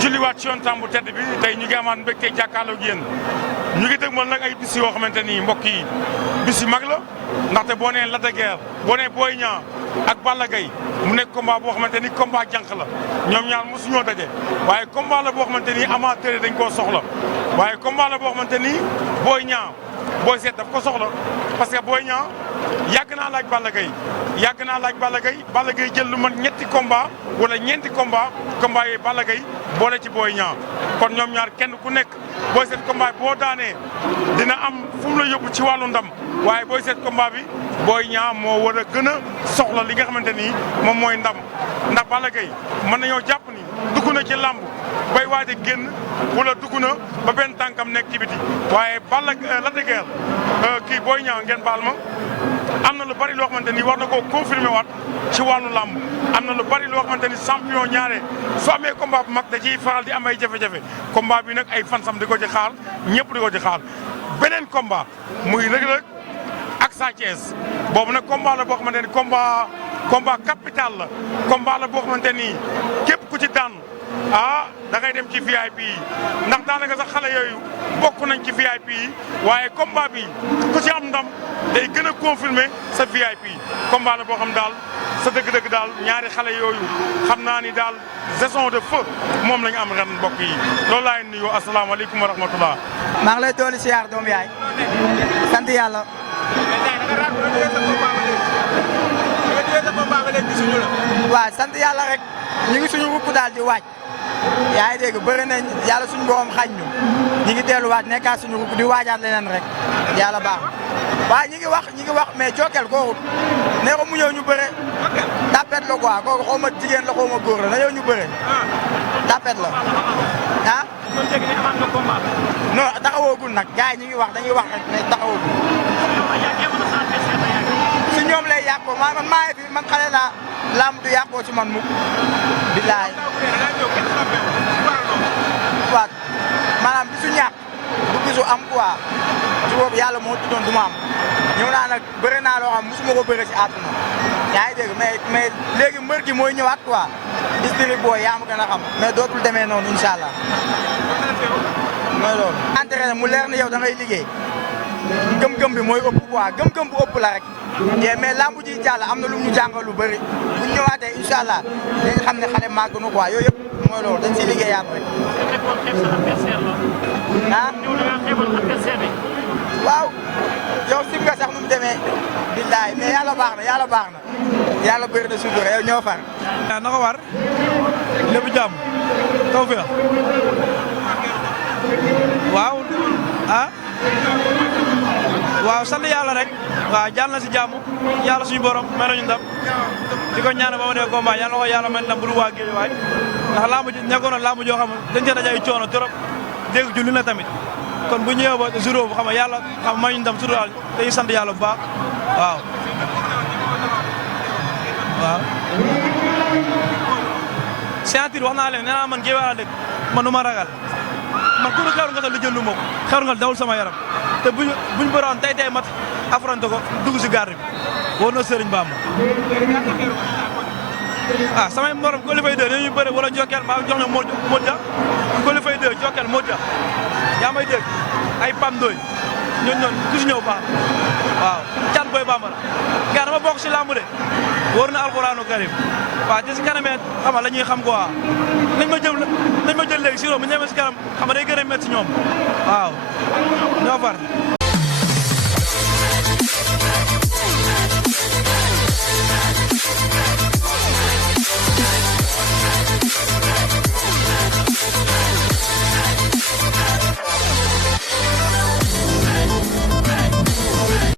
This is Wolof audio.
julliwaat ci yoon tam bu tedd bi tey ñu ngi amaat mbégte jàkkaarloo ak yéen ñu ngi dëgmal nag ay bis yoo xamante ni mbokk yi bis yu mag la ndaxte boo nee Lac de Guiers boo nee Boy Niang ak Balla Gaye mu nekk combat boo xamante ni combat jànq la ñoom ñaar mosuñoo daje waaye combat la boo xamante ni amateur yi dañ koo soxla waaye combat la boo xamante ni Boy Niang Boy Seet daf ko soxla parce que Boy Niang yàgg naa laaj Balla Gaye Balla Gaye jël lu man ñetti combat wala ñeenti combat yi Balla Gaye boole ci Boy Niang kon ñoom ñaar kenn ku nekk Boy Seet combat boo daanee dina am fu mu la yóbbu ci wàllu ndam waaye Boy Seet combat bi Boy Niang moo war a gën a soxla li nga xamante ni moom mooy ndam ndax Balla Gaye mën nañoo jàpp ni dugg na ci làmb bay waaj a génn wala dugg na ba benn tànkam nekk ci biti waaye Lac de Guiers kii Boy Niang ngeen baal ma am na lu bari loo xamante ni war na koo confirmer waat ci wàllu làmb am na lu bari loo xamante ni champion ñaare su amee combat bu mag da ciy faral di am ay jafe-jafe combat bi nag ay fansam di ko ci xaar ñëpp di ko ci xaar beneen combat muy Reug Reug ak Sa Thiès boobu nag combat la boo xamante ni combat capital la combat la boo xamante ni képp ku ci daan da ngay dem ci VIP yi ndax daanaka sax xale yooyu bokk nañ ci VIP yi waaye combat bi ku ci am ndam day gën a confirmer sa VIP combat la boo xam daal sa dëgg-dëgg daal ñaari xale yooyu xam naa ni daal saison de feu moom la ñu am ren mbokk yi loolu laa leen nuyoo asalaamaaleykum wa rahmatullah. maa ngi lay dooli siyaar doom yaay sant yàlla. waaw sant yàlla rek ñu ngi suñu rupp daal di waaj yaa ngi dégg bëri nañ yàlla suñu borom xañ ñu ngi delluwaat nekkaat suñu rupp di waajaat leneen rek yàlla baax waaw ñi ngi wax mais Jokal kooku ne ko mu ñëw ñu bëre tapet la quoi kooku xaw ma jigéen la xaw ma góor la na ñëw ñu bëre tapet la ah. non taxawoogul nag gars yi ñi ngi wax dañuy wax rek mais taxawoogul. si ñoom lay yàqoo man maa ngi fi man xale laa lamb du yàqoo ci man mukk billaay waaw maanaam bisu ñàkk du bisu am quoi su boobu yàlla moo tuddoon du ma am ñëw naa nag bëri naa loo xam musuma ko bëri ci àdduna yaa ngi dégg mais léegi mbër gi mooy ñëwaat quoi istiri booy yaa ma gën a xam mais dootul demee noonu incha allah mooy loolu entraîné mu leer ni yow da ngay liggéey gëm-gëm bi mooy ëpp quoi gëm-gëm bu ëpp la rek mais lambu ji jàll am na lu ñu jàngal lu bëri bu ñu ñëwaatee incha allah dañu xam ne xale màgg na quoi yooyu yëpp mooy loolu dañ siy liggéeyaat rek. ah. waaw yow sim nga sax nu mu demee billaay mais yàlla baax na yàlla bëri na sutura yow ñoo far. waaw na ko war lépp jàmm taw fi waaw ah. waaw sant yàlla rek waaw jàll na si jàmm yàlla suñu borom may nañu ndam di ko ñaan ba ma nee combat yàlla ko yàlla may ndam bu dul waa géej waay ndax lamb ji nekkoon na lamb joo xam ne dañ cee daj ay coono trop dégg julli na tamit kon bu ñëwee ba jour boobu xam nga yàlla xam may ñu ndam suturaal dañuy sant yàlla bu baax waaw. waaw. signature wax naa leen nee naa man géej waay la dëkk man du ma ragal man ku ne xeeru nga sax li jëndu ma ko xeeru nga dawul sama yaram. te buñ bëroon tey mat affronté ko dugg si garde bi wóor na Sëriñ Bamba samay morom ko li fay dee ñu bëre wala Jokal maa jox na Modja ko li fay dee Jokal Modja yaa may dégg ay Pam Ndoy ñooñu ku si ñëw baax waaw can boy Bambara gaa dama bokk si lamb de wóor na alxuraanu karim waaw te si kanamee xam nga la ñuy xam quoi nañ ma jël léegi si bu ñëwee si kanam xam nga day gën a métti si ñoom waaw ñoo far